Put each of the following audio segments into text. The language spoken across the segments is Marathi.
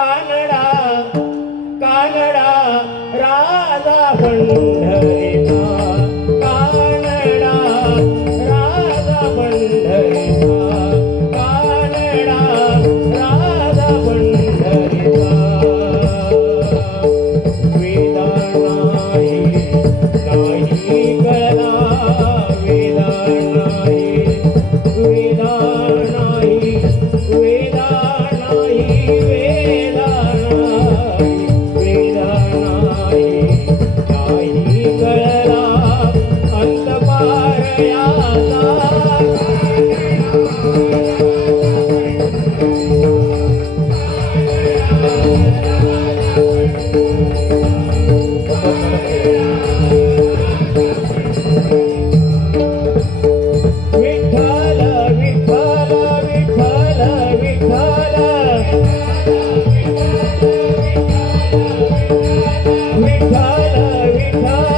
कानडा कानडा राजा पंढरीचा कानडा राजा पंढरीचा कानडा राजा पंढरीचा वेदा नाही कळला वेदा नाही वेदा नाही वेदा नाही वेदा नाही वेदा नाही काही कळला अंतपार याचा विठ्ठल विठ्ठल विठ्ठल विठ्ठल विठ्ठल विठ्ठल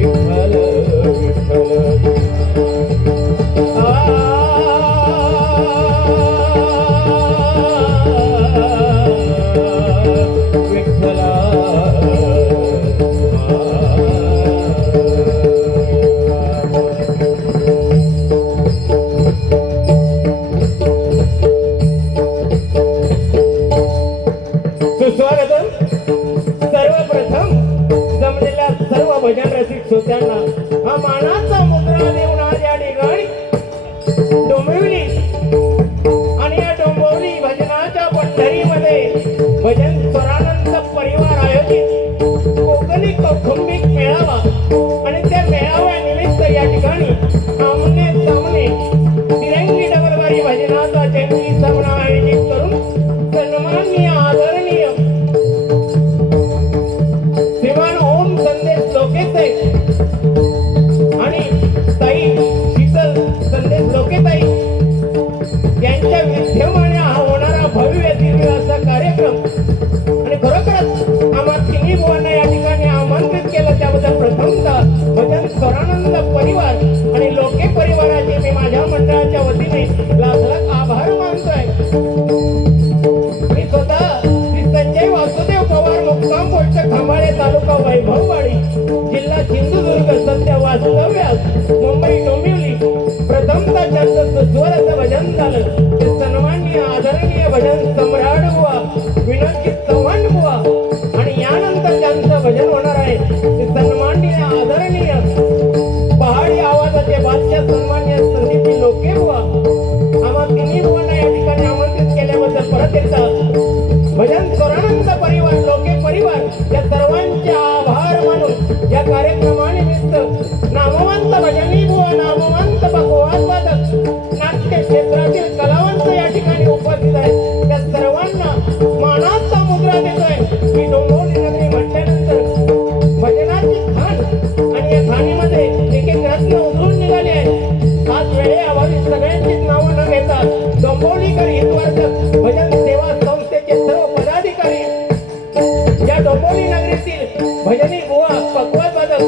विठ्ठल विठ्ठल सुस्वागतम. सर्वप्रथम जमलेल्या सर्व भजन रसिक श्रोत्यांना हा मानाचा मुद्रा देऊन आज या ठिकाणी डोंबिवली आणि या डोंबिवली भजनाच्या पंढरीमध्ये भजन स्वरानंद परिवार आयोजित कोकणी कौटुंबिक मेळावा आणि त्या मेळाव्यानिमित्त या ठिकाणी आमने सामने तिरंगी डबलबारी भजनाचा जयंती सामना आयोजित करून सन्माननीय आदरणीय श्रीमान ओम संदेश लोकेताई आणि ताई शीतल संदेश लोकेताई यांच्या विद्यमाने हा होणारा भव्य दिव्य असा कार्यक्रम आणि खरोखरच आम्हा तिन्ही बुवांना या ठिकाणी आमंत्रित केलं त्याबद्दल प्रथमतः भजन स्वरानंद परिवार आणि लोके परिवाराचे मी माझ्या मंडळाच्या वतीने लाख लाख आभार मानतोय. मी स्वतः श्री संजय वासुदेव पवार मुक्काम पोस्ट खंबाळे तालुका वैभववाडी जिल्हा सिंधुदुर्ग सध्या वास्तव्यास मुंबई डोंबिवली प्रथमतः ज्यांचं सुस्वराचं भजन झालं ते सन्माननीय आदरणीय भजन सम्राट बुवा विनोदजी चव्हाण बुवा आणि यानंतर ज्यांचं भजन होणार आहे ते सन्माननीय आदरणीय पहाडी आवाजाचे बादशाह सन्माननीय संदीपजी लोके बुवा. आम्हा तिन्ही बुवांना या ठिकाणी आमंत्रित केल्याबद्दल परत एकदा भजन स्वरानंद परिवार लोके परिवार या सर्वांचे आभार मानून या कार्यक्रमानिमित्त नामवंत भजनी बुवा नामवंत भगवान वादक नाट्य क्षेत्रातील कलावंत या ठिकाणी उपस्थित आहेत त्या सर्वांना मानाचा मुद्रा देतोय. मी डोंबिवली नगरी म्हटल्यानंतर भजनाची खाण आणि या खाणीमध्ये एक एक रत्न उधळून निघाले आहेत. आज वेळेअभावी सगळ्यांचीच नावं न घेता डोंबिवलीकर हितवर्धक भजन सेवा संस्थेचे सर्व पदाधिकारी या डोंबिवली नगरीतील भजनी बुवा पक्वाद वादक